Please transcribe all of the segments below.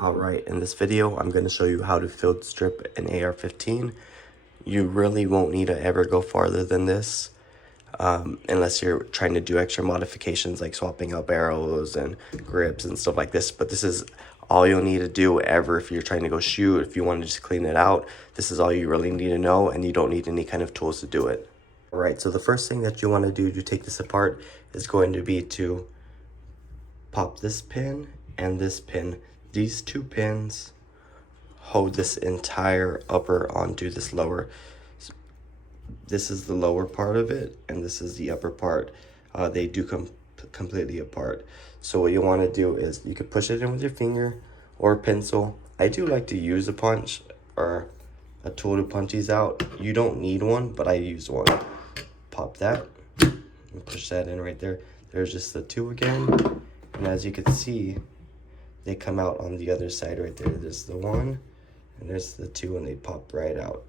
Alright, in this video, I'm going to show you how to field strip an AR-15. You really won't need to ever go farther than this, unless you're trying to do extra modifications like swapping out barrels and grips and stuff like this. But this is all you'll need to do ever if you're trying to go shoot. If you want to just clean it out, this is all you really need to know, and you don't need any kind of tools to do it. Alright, so the first thing that you want to do to take this apart is going to be to pop this pin and this pin. These two pins hold this entire upper onto this lower. This is the lower part of it, and this is the upper part. They do come completely apart. So what you want to do is you could push it in with your finger or a pencil. I do like to use a punch or a tool to punch these out. You don't need one, but I use one. Pop that and push that in right there. There's just the two again, and as you can see, they come out on the other side right there. There's the one, and there's the two, and they pop right out.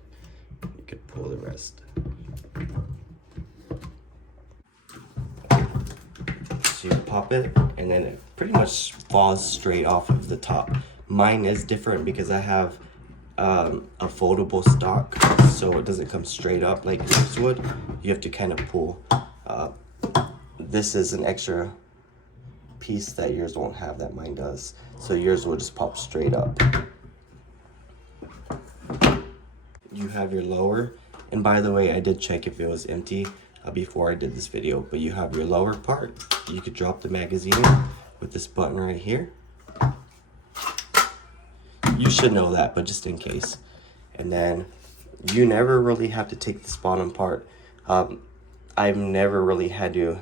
You could pull the rest. So you pop it, and then it pretty much falls straight off of the top. Mine is different because I have a foldable stock, so it doesn't come straight up like yours would. You have to kind of pull. This is an extra piece that yours won't have that mine does, so yours will just pop straight up. You have your lower, and by the way, I did check if it was empty before I did this video, but you have your lower part. You could drop the magazine in with this button right here. You should know that, but just in case. And then you never really have to take this bottom part. I've never really had to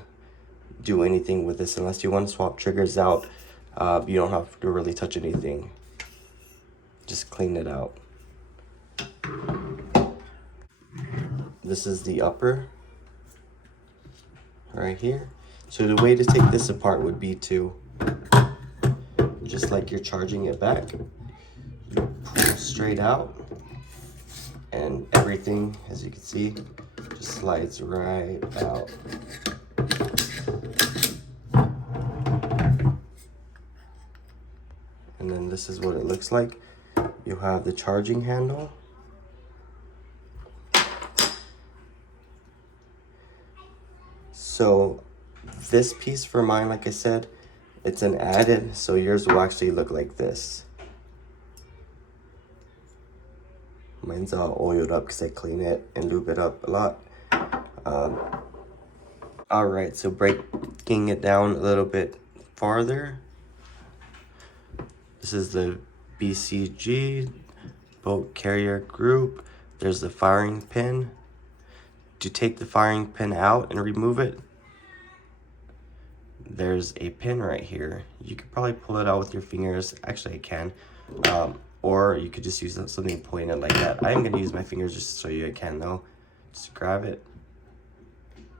do anything with this unless you want to swap triggers out. You don't have to really touch anything. Just clean it out. This is the upper right here. So the way to take this apart would be to, just like you're charging it back, you pull straight out, and everything, as you can see, just slides right out. And then this is what it looks like. You have the charging handle. So this piece for mine, like I said, it's an added, so yours will actually look like this. Mine's all oiled up because I clean it and lube it up a lot. Alright, so breaking it down a little bit farther. This is the BCG, boat carrier group. There's the firing pin. To take the firing pin out and remove it, there's a pin right here. You could probably pull it out with your fingers. Actually, I can. Or you could just use something pointed like that. I'm going to use my fingers just to show you I can, though. Just grab it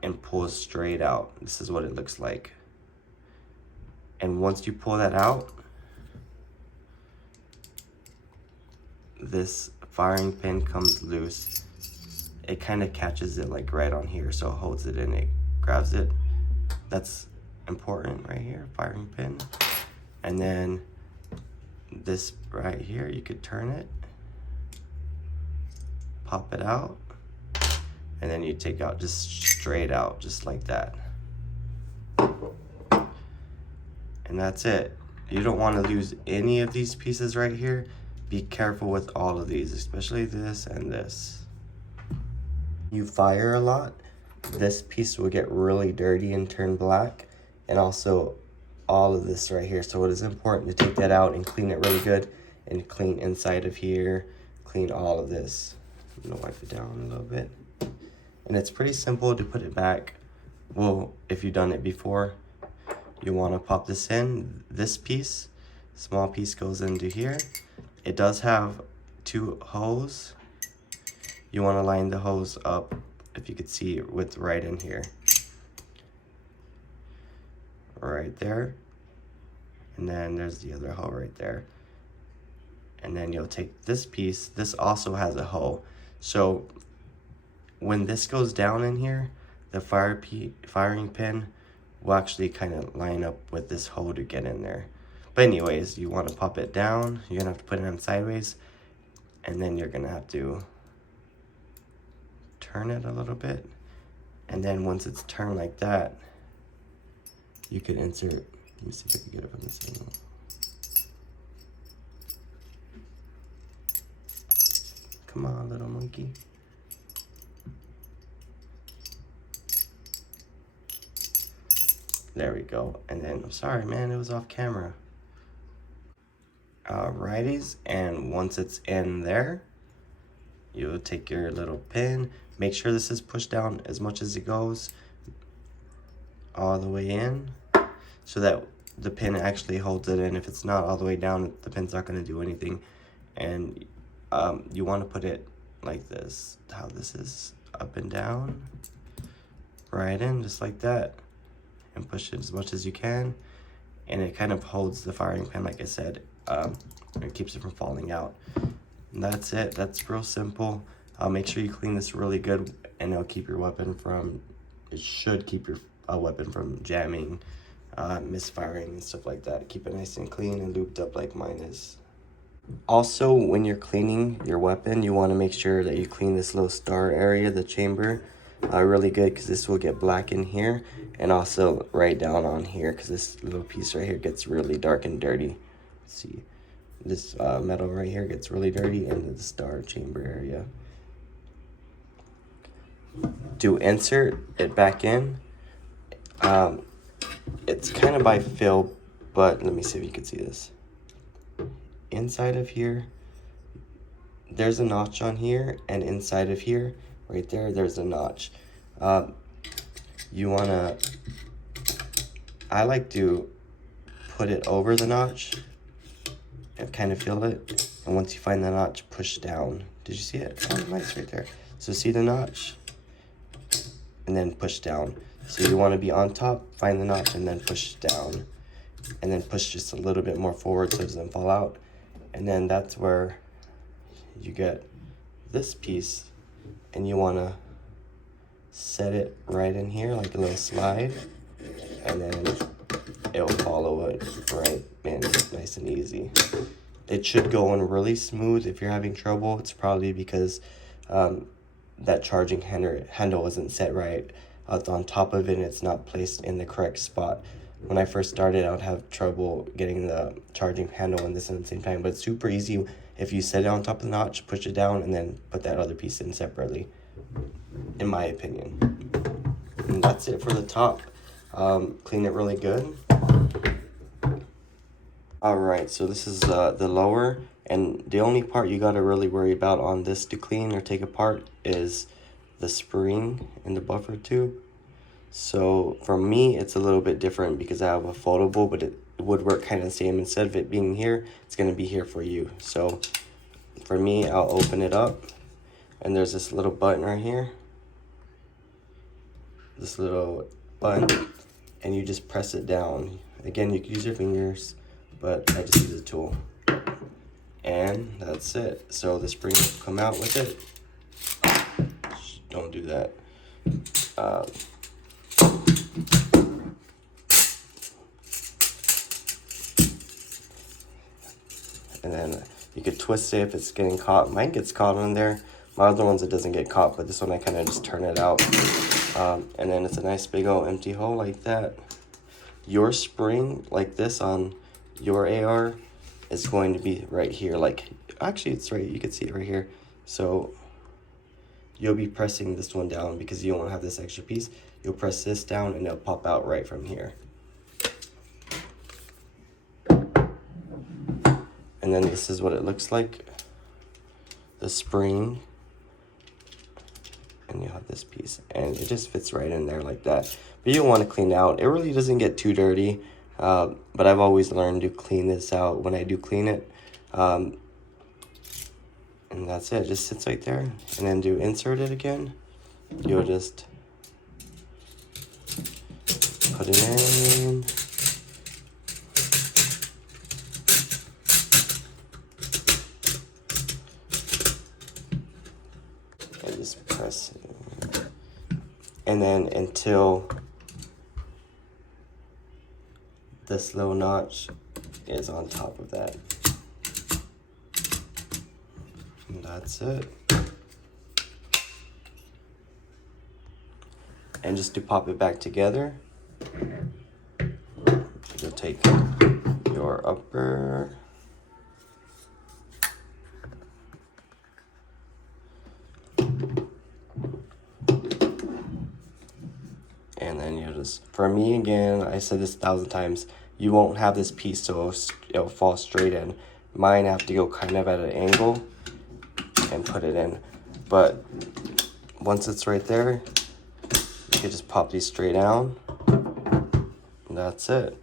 and pull it straight out. This is what it looks like. And once you pull that out, this firing pin comes loose. It kind of catches it like right on here, so it holds it in, it grabs it. That's important right here, firing pin. And then this right here, you could turn it, pop it out, and then you take out just straight out, just like that. And that's it. You don't want to lose any of these pieces right here. Be careful with all of these, especially this and this. You fire a lot, this piece will get really dirty and turn black, and also all of this right here. So it is important to take that out and clean it really good, and clean inside of here, clean all of this. I'm gonna wipe it down a little bit. And it's pretty simple to put it back. Well, if you've done it before, you want to pop this in. This piece, small piece, goes into here. It does have two holes. You want to line the hose up, if you could see, with right in here. Right there. And then there's the other hole right there. And then you'll take this piece. This also has a hole. So when this goes down in here, the firing pin will actually kind of line up with this hole to get in there. But anyways, you want to pop it down. You're gonna have to put it on sideways, and then you're gonna have to turn it a little bit. And then once it's turned like that, you could insert, let me see if I can get it from this angle. Come on, little monkey. There we go. And then, I'm sorry, man, it was off camera. Alrighties, and once it's in there, you'll take your little pin. Make sure this is pushed down as much as it goes, all the way in, so that the pin actually holds it in. If it's not all the way down, the pin's not going to do anything. And you want to put it like this, how this is, up and down, right in, just like that, and push it as much as you can. And it kind of holds the firing pin, like I said. It keeps it from falling out. And that's it. That's real simple. Make sure you clean this really good, and it'll keep your weapon from, it should keep your weapon from jamming, misfiring and stuff like that. Keep it nice and clean and looped up like mine is. Also, when you're cleaning your weapon, you want to make sure that you clean this little star area, the chamber, really good, because this will get black in here, and also right down on here, because this little piece right here gets really dark and dirty. Let's see, this metal right here gets really dirty in the star chamber area. To insert it back in, it's kind of by feel, but let me see if you can see this. Inside of here, there's a notch on here, and inside of here, right there, there's a notch. You wanna, I like to put it over the notch and kind of feel it. And once you find the notch, push down. Did you see it? Oh, nice, right there. So see the notch, and then push down. So you want to be on top, find the notch, and then push down, and then push just a little bit more forward so it doesn't fall out. And then that's where you get this piece, and you want to set it right in here like a little slide, and then it'll follow it right in, nice and easy. It should go in really smooth. If you're having trouble, it's probably because that charging handle isn't set right. It's on top of it and it's not placed in the correct spot. When I first started, I would have trouble getting the charging handle and this at the same time, but it's super easy if you set it on top of the notch, push it down, and then put that other piece in separately, in my opinion. And that's it for the top. Clean it really good. Alright, so this is the lower, and the only part you gotta really worry about on this to clean or take apart is the spring in the buffer tube. So for me, it's a little bit different because I have a foldable, but it would work kind of the same. Instead of it being here, it's gonna be here for you. So for me, I'll open it up, and there's this little button right here. This little button, and you just press it down. Again, you can use your fingers, but I just use a tool. And that's it. So the spring will come out with it. Don't do that. And then you could twist it if it's getting caught. Mine gets caught on there. My other ones, it doesn't get caught, but this one I kind of just turn it out. And then it's a nice big old empty hole like that. Your spring, like this on your AR, is going to be right here. Like, actually, it's right, you can see it right here. So you'll be pressing this one down because you don't want to have this extra piece. You'll press this down and it'll pop out right from here. And then this is what it looks like. The spring. And you have this piece, and it just fits right in there like that. But you want to clean it out. It really doesn't get too dirty, but I've always learned to clean this out when I do clean it. And that's it. It just sits right there. And then to insert it again, you'll just put it in. And just press it. And then until this little notch is on top of that. And that's it. And just to pop it back together, you'll take your upper and then you just, for me again, I said this 1,000 times, you won't have this piece so it'll fall straight in. Mine I have to go kind of at an angle and put it in. But once it's right there, you can just pop these straight down, and that's it.